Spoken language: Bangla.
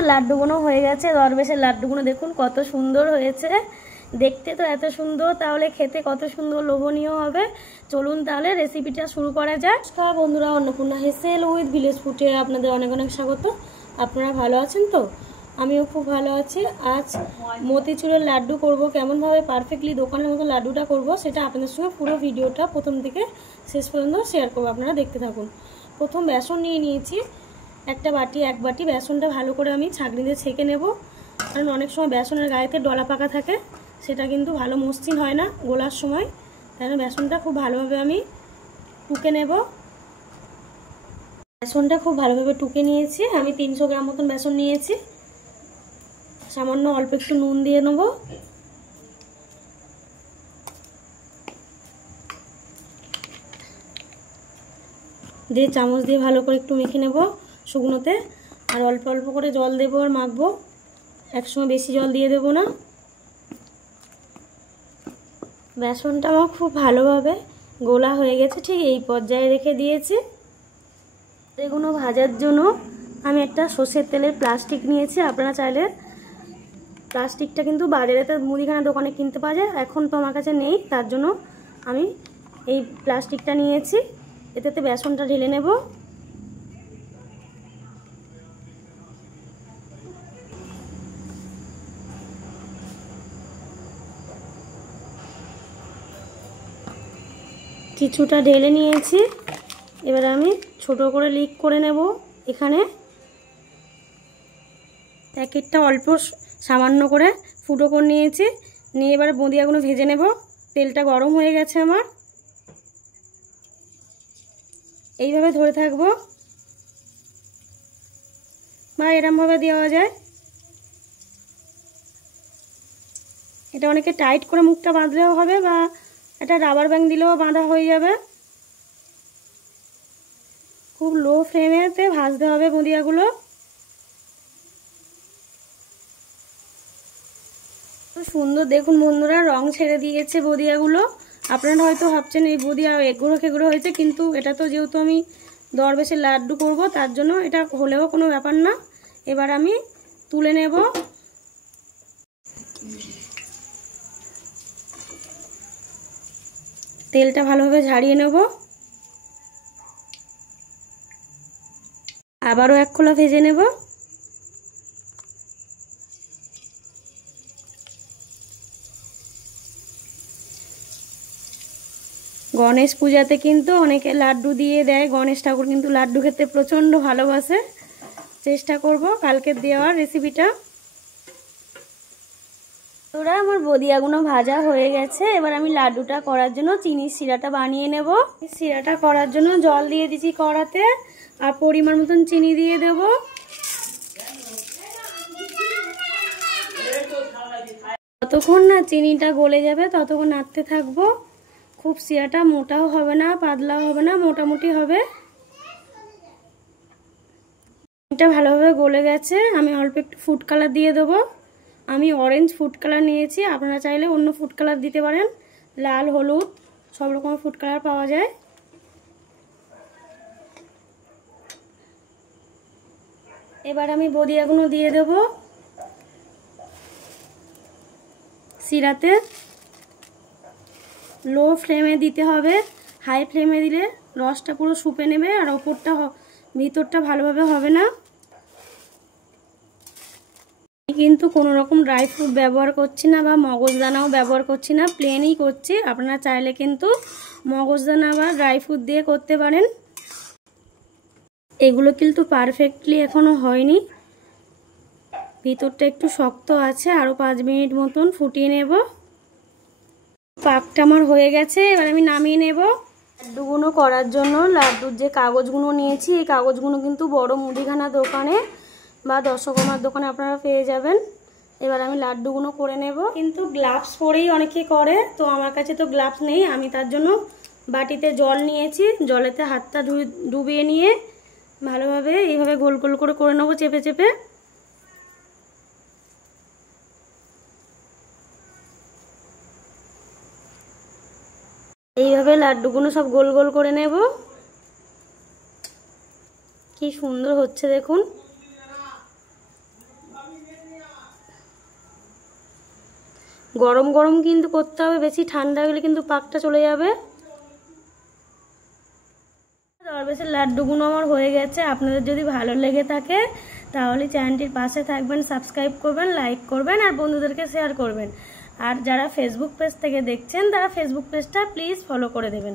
আমার লাড্ডুগুলো হয়ে গেছে। দরবেশের লাড্ডুগুলো দেখুন কত সুন্দর হয়েছে, দেখতে তো এত সুন্দর, তাহলে খেতে কত সুন্দর লোভনীয় হবে। চলুন তাহলে রেসিপিটা শুরু করা যাক। নমস্কার বন্ধুরা, অন্নপূর্ণা হেসেল উইথ ভিলেজ ফুডে আপনাদের অনেক অনেক স্বাগত। আপনারা ভালো আছেন তো? আমিও খুব ভালো আছি। আজ মতিচুরের লাড্ডু করব, কেমনভাবে পারফেক্টলি দোকানের মতো লাড্ডুটা করব সেটা আপনাদের সঙ্গে পুরো ভিডিওটা প্রথম থেকে শেষ পর্যন্ত শেয়ার করবো, আপনারা দেখতে থাকুন। প্রথম বেসন নিয়ে নিয়েছি এক বাটি বেসনটা ভালো করে আমি ছাঁকনি দিয়ে ছেঁকে নেব, কারণ অনেক সময় বেসনের গায়েতে ডলা পাকা থাকে, সেটা কিন্তু ভালো মসৃণ হয় না গোলার সময়। তাই জন্য বেসনটা খুব ভালোভাবে আমি টুকে নেব। বেসনটা খুব ভালোভাবে টুকে নিয়েছি। আমি 300 গ্রাম মতন বেসন নিয়েছি। সামান্য অল্প একটু নুন দিয়ে নেব। দিয়ে চামচ দিয়ে ভালো করে একটু মেখে নেব শুকনোতে। আর অল্প অল্প করে জল দেবো আর মাখবো, একসঙ্গে বেশি জল দিয়ে দেবো না। বেসনটা আমার খুব ভালোভাবে গোলা হয়ে গেছে, ঠিক এই পর্যায়ে রেখে দিয়েছি। এগুলো ভাজার জন্য আমি একটা সর্ষের তেলের প্লাস্টিক নিয়েছি। আপনারা চাইলে প্লাস্টিকটা কিন্তু বাজারে তো মুদিখানা দোকানে কিনতে পাওয়া যায়, এখন তো আমার কাছে নেই, তার জন্য আমি এই প্লাস্টিকটা নিয়েছি। এতে বেসনটা ঢেলে নেব। কিছুটা ঢেলে নিয়েছি। এবার আমি ছোট করে লিক করে নেব। এখানে প্যাকেটটা অল্প সামান্য করে ফুটো করে নিয়েছি। নিয়ে এবার বুঁদিয়াগুলো ভেজে নেব। তেলটা গরম হয়ে গেছে আমার। এইভাবে ধরে থাকবো বা এরমভাবে দেওয়া যায়। এটা অনেকে টাইট করে মুখটা বাঁধলেও হবে, বা একটা রাবার ব্যান্ড দিলেও বাঁধা হয়ে যাবে। খুব লো ফ্লেমেতে ভাজতে হবে বুঁদিয়াগুলো। সুন্দর দেখুন বন্ধুরা, রং ছেড়ে দিয়েছে বুঁদিয়াগুলো। আপনারা হয়তো ভাবছেন এই বুঁদিয়া এগুলো খেগুলো হয়েছে, কিন্তু এটা তো যেহেতু আমি দরবেশের লাড্ডু করব, তার জন্য এটা হলেও কোনো ব্যাপার না। এবার আমি তুলে নেব। তেলটা ভালোভাবে ঝাড়িয়ে নেব। আবারও এক খোলা ভেজে নেব। গণেশ পূজাতে কিন্তু অনেকে লাড্ডু দিয়ে দেয়। গণেশ ঠাকুর কিন্তু লাড্ডু খেতে প্রচণ্ড ভালোবাসে। চেষ্টা করব কালকে দেওয়ার রেসিপিটা। ওরা আমার বুঁদিয়াগুলো ভাজা হয়ে গেছে। এবার আমি লাড্ডুটা করার জন্য চিনির শিরাটা বানিয়ে নেব। শিরাটা করার জন্য জল দিয়ে দিচ্ছি কড়াতে, আর পরিমাণ মতন চিনি দিয়ে দেব। যতক্ষণ না চিনিটা গলে যাবে ততক্ষণ নাড়তে থাকবো। খুব শিরাটা মোটাও হবে না, পাতলাও হবে না, মোটামুটি হবে। এটা ভালোভাবে গলে গেছে। আমি অল্প একটু ফুড কালার দিয়ে দেবো। আমি অরেঞ্জ ফুড কালার নিয়েছি, আপনারা চাইলে অন্য ফুড কালার দিতে পারেন। লাল, হলুদ সব রকম ফুড কালার পাওয়া যায়। এবার আমি বুঁদিয়াগুলো দিয়ে দেব শিরাতে। লো ফ্লেমে দিতে হবে, হাই ফ্লেমে দিলে রসটা পুরো শুপে নেবে আর ওপরটা ভিতরটা ভালোভাবে হবে না। কিন্তু কোনো রকম ড্রাই ফ্রুট ব্যবহার করছি না, বা মগজদানাও ব্যবহার করছি না, প্লেনই করছি। আপনারা চাইলে কিন্তু মগজদানা বা ড্রাই ফ্রুট দিয়ে করতে পারেন। এগুলো কিন্তু পারফেক্টলি এখনো হয়নি, ভিতরটা একটু শক্ত আছে। আরও 5 মিনিট মতন ফুটিয়ে নেব। পাকটা আমার হয়ে গেছে। এবার আমি নামিয়ে নেব। লাড্ডুগুলো করার জন্য লাড্ডুর যে কাগজগুলো নিয়েছি, এই কাগজগুলো কিন্তু বড় মুদিখানা দোকানে বা দশকর্মার দোকানে আপনারা পেয়ে যাবেন। এবার আমি লাড্ডুগুলো করে নেব। কিন্তু গ্লাভস পরেই অনেকে করে, তো আমার কাছে তো গ্লাভস নেই। আমি তার জন্য বাটিতে জল নিয়েছি, জলেতে হাতটা ডুবিয়ে নিয়ে ভালোভাবে এইভাবে গোল গোল করে নেবো চেপে চেপে। এইভাবে লাড্ডুগুলো সব গোল গোল করে নেব। কি সুন্দর হচ্ছে দেখুন। গরম গরম কিন্তু করতে হবে, বেশি ঠান্ডা হলে কিন্তু পাকটা চলে যাবে। দরবেশের লাড্ডুগুলো আমার হয়ে গেছে। আপনাদের যদি ভালো লেগে থাকে তাহলে চ্যানেলটির পাশে থাকবেন, সাবস্ক্রাইব করবেন, লাইক করবেন আর বন্ধুদেরকে শেয়ার করবেন। আর যারা ফেসবুক পেজ থেকে দেখছেন তারা ফেসবুক পেজটা প্লিজ ফলো করে দেবেন।